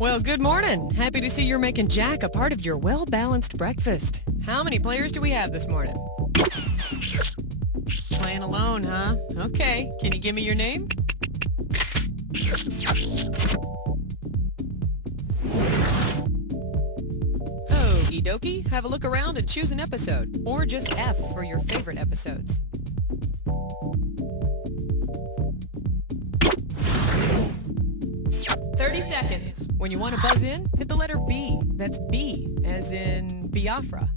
Well, good morning. Happy to see you're making Jack a part of your well-balanced breakfast. How many players do we have this morning? Playing alone, huh? Okay. Can you give me your name? Okie dokie. Have a look around and choose an episode. Or just F for your favorite episodes. Seconds. When you want to buzz in, hit the letter B. That's B, as in Biafra.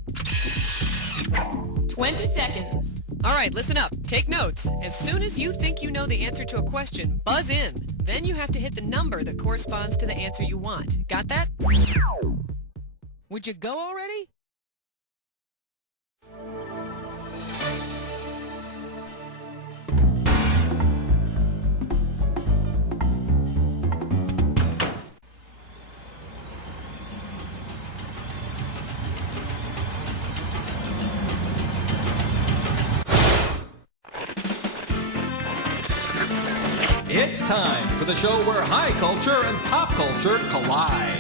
20 seconds. All right, listen up. Take notes. As soon as you think you know the answer to a question, buzz in. Then you have to hit the number that corresponds to the answer you want. Got that? Would you go already? It's time for the show where high culture and pop culture collide.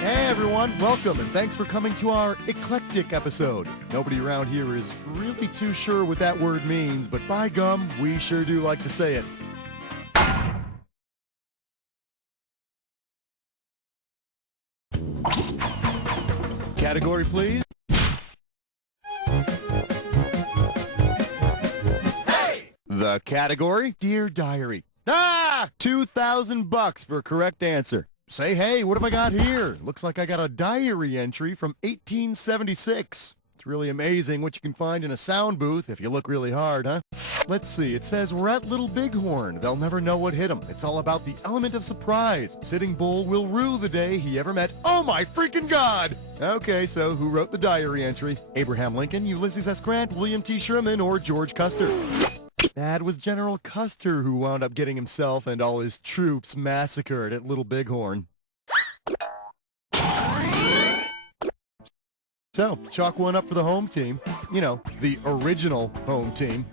Hey everyone, welcome and thanks for coming to our Eclectic episode. Nobody around here is really too sure what that word means, but by gum, we sure do like to say it. Category, please. Hey! The category, Dear Diary. 2,000 bucks for a correct answer. Say, hey, what have I got here? Looks like I got a diary entry from 1876. It's really amazing what you can find in a sound booth if you look really hard, huh? Let's see, it says, we're at Little Bighorn. They'll never know what hit 'em. It's all about the element of surprise. Sitting Bull will rue the day he ever met, oh my freaking God! Okay, so who wrote the diary entry? Abraham Lincoln, Ulysses S. Grant, William T. Sherman, or George Custer? That was General Custer who wound up getting himself and all his troops massacred at Little Bighorn. So, chalk one up for the home team. You know, the original home team.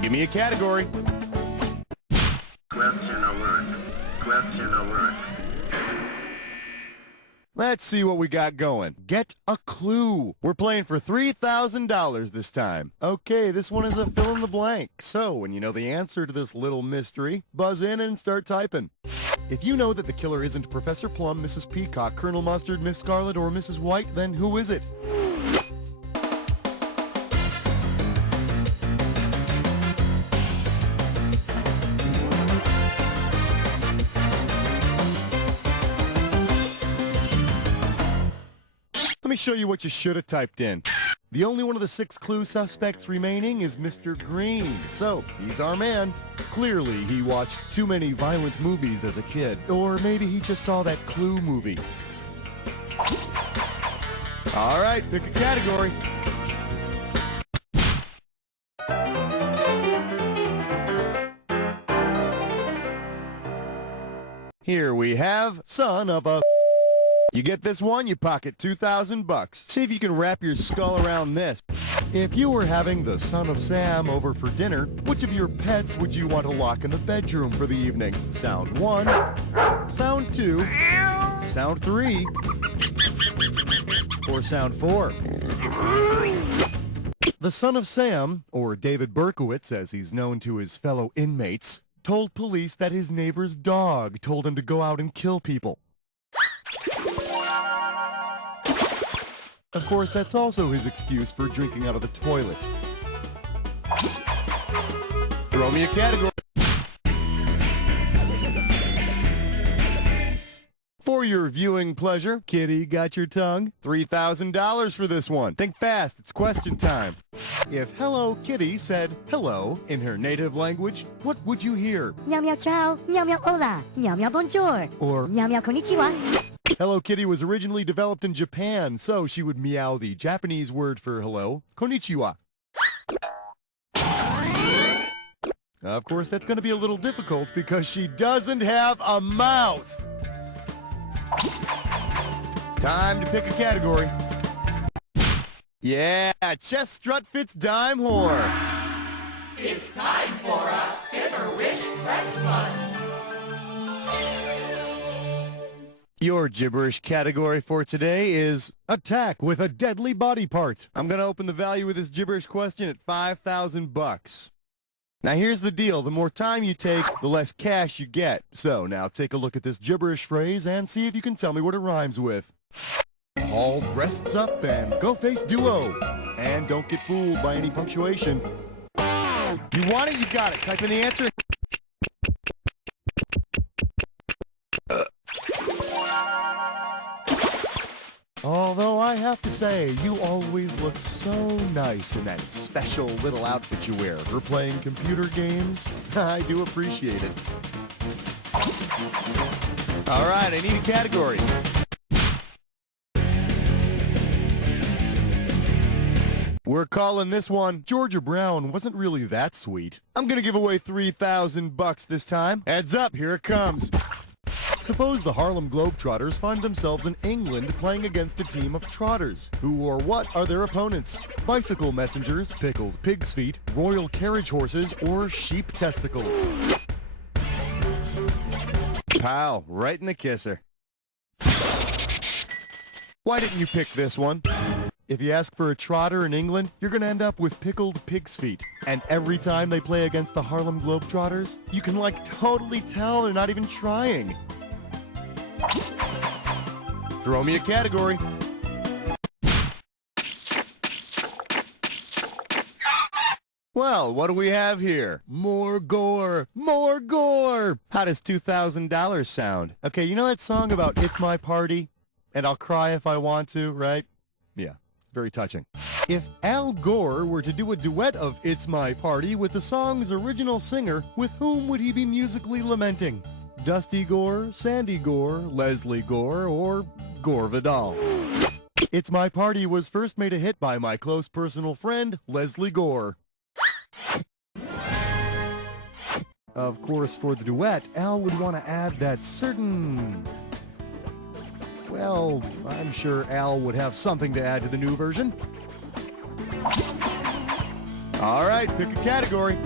Give me a category. Question alert. Question alert. Let's see what we got going. Get a clue. We're playing for $3,000 this time. Okay, this one is a fill in the blank. So, when you know the answer to this little mystery, buzz in and start typing. If you know that the killer isn't Professor Plum, Mrs. Peacock, Colonel Mustard, Miss Scarlet, or Mrs. White, then who is it? Let me show you what you should have typed in. The only one of the 6 clue suspects remaining is Mr. Green, so he's our man. Clearly, he watched too many violent movies as a kid, or maybe he just saw that Clue movie. All right, pick a category. Here we have Son of a... You get this one, you pocket 2,000 bucks. See if you can wrap your skull around this. If you were having the son of Sam over for dinner, which of your pets would you want to lock in the bedroom for the evening? Sound 1, sound 2, sound 3, or sound 4. The son of Sam, or David Berkowitz as he's known to his fellow inmates, told police that his neighbor's dog told him to go out and kill people. Of course, that's also his excuse for drinking out of the toilet. Throw me a category. For your viewing pleasure, Kitty got your tongue? $3,000 for this one. Think fast, it's question time. If Hello Kitty said hello in her native language, what would you hear? Meow meow ciao, meow meow hola, meow meow bonjour, Or meow meow konnichiwa. Hello Kitty was originally developed in Japan, so she would meow the Japanese word for hello, konnichiwa. Of course, that's going to be a little difficult because she doesn't have a mouth. Time to pick a category. Yeah, chest strut fits dime whore. It's time for a Hit or Wish Press Run. Your gibberish category for today is attack with a deadly body part. I'm going to open the value of this gibberish question at 5,000 bucks. Now here's the deal. The more time you take, the less cash you get. So now take a look at this gibberish phrase and see if you can tell me what it rhymes with. All breasts up and go face duo. And don't get fooled by any punctuation. You want it, you got it. Type in the answer. Although I have to say, you always look so nice in that special little outfit you wear for playing computer games. I do appreciate it. All right, I need a category. We're calling this one, Georgia Brown wasn't really that sweet. I'm gonna give away 3,000 bucks this time. Heads up, here it comes. Suppose the Harlem Globetrotters find themselves in England playing against a team of trotters. Who or what are their opponents? Bicycle messengers, pickled pig's feet, royal carriage horses, or sheep testicles? Pow, right in the kisser. Why didn't you pick this one? If you ask for a trotter in England, you're going to end up with pickled pig's feet. And every time they play against the Harlem Globetrotters, you can totally tell they're not even trying. Throw me a category. Well, what do we have here? More gore! More gore! How does $2,000 sound? Okay, you know that song about It's My Party? And I'll cry if I want to, right? Yeah, very touching. If Al Gore were to do a duet of It's My Party with the song's original singer, with whom would he be musically lamenting? Dusty Gore, Sandy Gore, Leslie Gore, or Gore Vidal? It's My Party was first made a hit by my close personal friend, Leslie Gore. Of course, for the duet, Al would want to add that certain... Well, I'm sure Al would have something to add to the new version. All right, pick a category.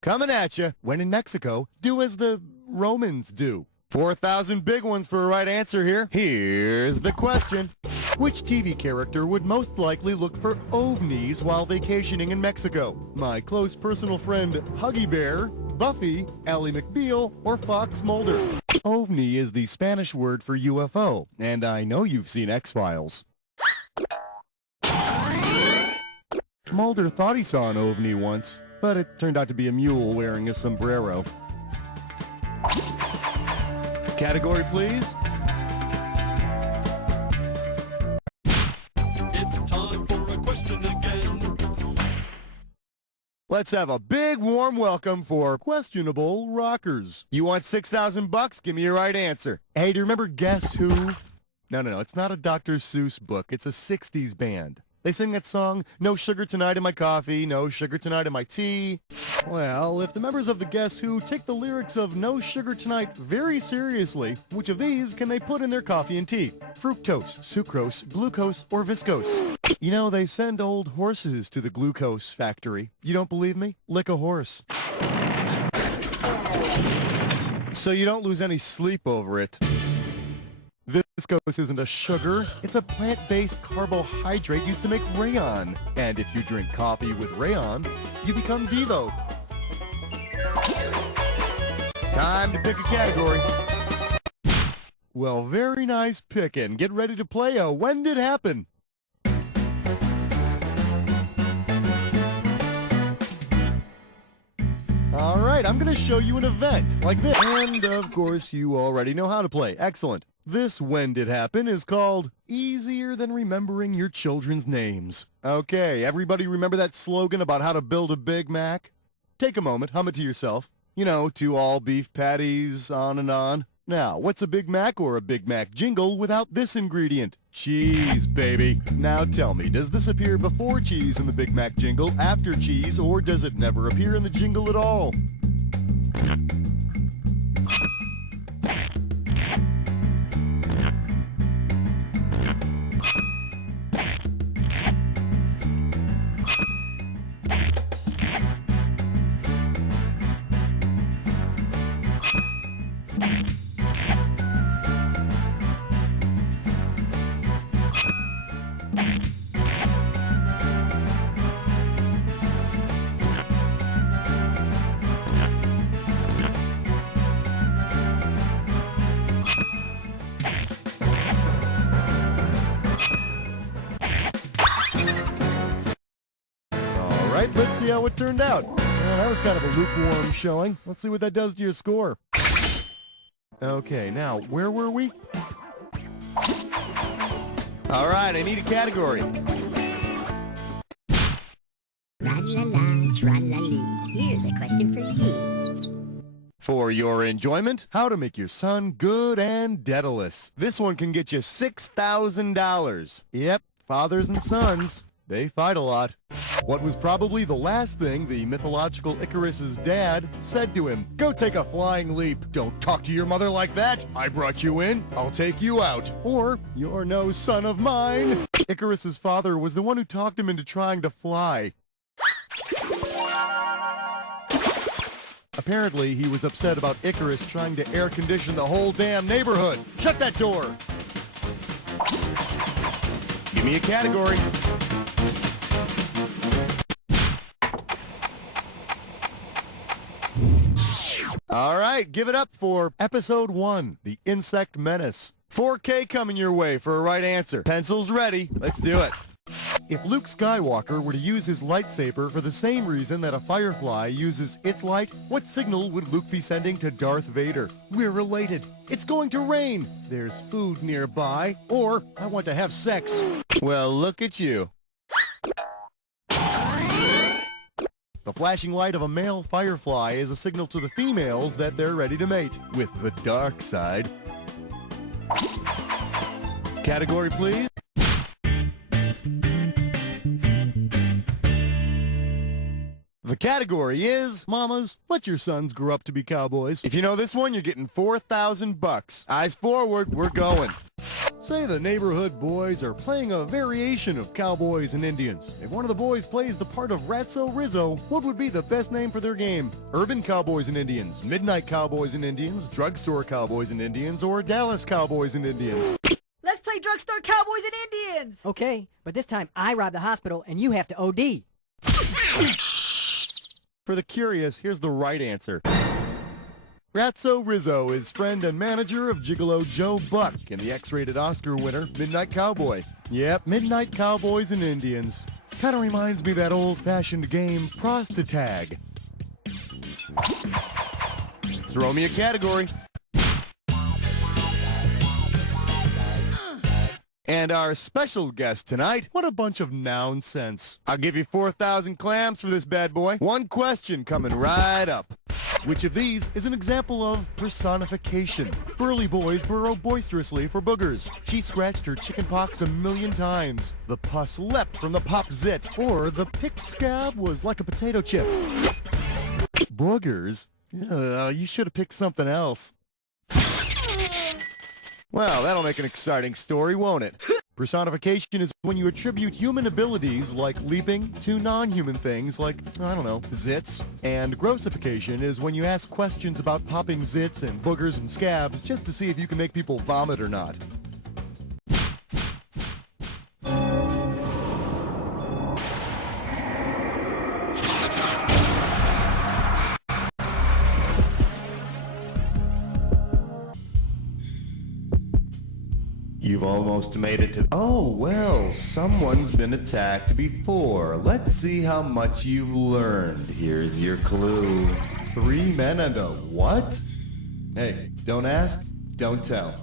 Coming at you. When in Mexico, do as the Romans do. 4,000 big ones for a right answer here. Here's the question. Which TV character would most likely look for ovnis while vacationing in Mexico? My close personal friend Huggy Bear, Buffy, Ally McBeal, or Fox Mulder? OVNI is the Spanish word for UFO, and I know you've seen X-Files. Mulder thought he saw an OVNI once, but it turned out to be a mule wearing a sombrero. Category, please. It's time for a question again. Let's have a big warm welcome for questionable rockers. You want 6,000 bucks? Give me your right answer. Hey, do you remember Guess Who? No, it's not a Dr. Seuss book. It's a 60s band. They sing that song, No Sugar Tonight in My Coffee, No Sugar Tonight in My Tea. Well, if the members of the Guess Who take the lyrics of No Sugar Tonight very seriously, which of these can they put in their coffee and tea? Fructose, sucrose, glucose, or viscose? You know, they send old horses to the glucose factory. You don't believe me? Lick a horse. So you don't lose any sleep over it. Viscose isn't a sugar, it's a plant-based carbohydrate used to make rayon. And if you drink coffee with rayon, you become Devo. Time to pick a category. Well, very nice picking. Get ready to play a When Did Happen? All right, I'm going to show you an event like this. And, of course, you already know how to play. Excellent. This When Did Happen is called Easier Than Remembering Your Children's Names. Okay, everybody remember that slogan about how to build a Big Mac? Take a moment, hum it to yourself. You know, 2 all-beef patties, on and on. Now, what's a Big Mac or a Big Mac jingle without this ingredient? Cheese, baby. Now tell me, does this appear before cheese in the Big Mac jingle, after cheese, or does it never appear in the jingle at all? right, let's see how it turned out. Well, that was kind of a lukewarm showing. Let's see what that does to your score. Okay, now, where were we? All right, I need a category. Tra-la-la, tra-la-lee. Here's a question for you. For your enjoyment, how to make your son good and Daedalus. This one can get you $6,000. Yep, fathers and sons, they fight a lot. What was probably the last thing the mythological Icarus's dad said to him? Go take a flying leap. Don't talk to your mother like that. I brought you in. I'll take you out. Or, you're no son of mine. Icarus's father was the one who talked him into trying to fly. Apparently, he was upset about Icarus trying to air condition the whole damn neighborhood. Shut that door. Give me a category. All right, give it up for episode 1, The Insect Menace. 4K coming your way for a right answer. Pencils ready. Let's do it. If Luke Skywalker were to use his lightsaber for the same reason that a firefly uses its light, what signal would Luke be sending to Darth Vader? We're related. It's going to rain. There's food nearby. Or, I want to have sex. Well, look at you. The flashing light of a male firefly is a signal to the females that they're ready to mate with the dark side. Category, please. The category is, Mamas, let your sons grow up to be cowboys. If you know this one, you're getting $4,000. Eyes forward, we're going. Say the neighborhood boys are playing a variation of cowboys and Indians. If one of the boys plays the part of Ratso Rizzo, what would be the best name for their game? Urban Cowboys and Indians, Midnight Cowboys and Indians, Drugstore Cowboys and Indians, or Dallas Cowboys and Indians? Let's play Drugstore Cowboys and Indians! Okay, but this time I rob the hospital and you have to OD. For the curious, here's the right answer. Ratso Rizzo is friend and manager of Gigolo Joe Buck and the X-rated Oscar winner, Midnight Cowboy. Yep, Midnight Cowboys and Indians. Kinda reminds me of that old-fashioned game, Prostatag. Throw me a category. And our special guest tonight, what a bunch of nonsense. I'll give you 4,000 clams for this bad boy. One question coming right up. Which of these is an example of personification? Burly boys burrow boisterously for boogers. She scratched her chicken pox 1,000,000 times. The pus leapt from the pop zit. Or the picked scab was like a potato chip. Boogers? You should have picked something else. Well, that'll make an exciting story, won't it? Personification is when you attribute human abilities like leaping to non-human things like, I don't know, zits. And grossification is when you ask questions about popping zits and boogers and scabs just to see if you can make people vomit or not. You've almost made it to... Oh, well, someone's been attacked before. Let's see how much you've learned. Here's your clue. 3 men and a what? Hey, don't ask, don't tell.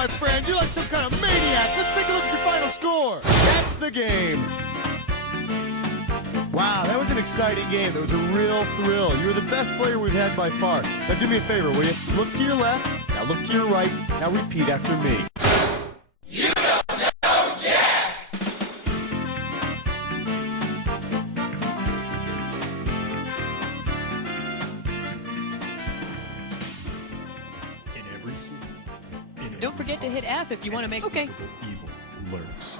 my friend. You're like some kind of maniac. Let's take a look at your final score. That's the game. Wow, that was an exciting game. That was a real thrill. You were the best player we've had by far. Now do me a favor, will you? Look to your left. Now look to your right. Now repeat after me. You don't know Jack! In every scene. Don't forget to hit F if you want to make... Okay. Evil lurks.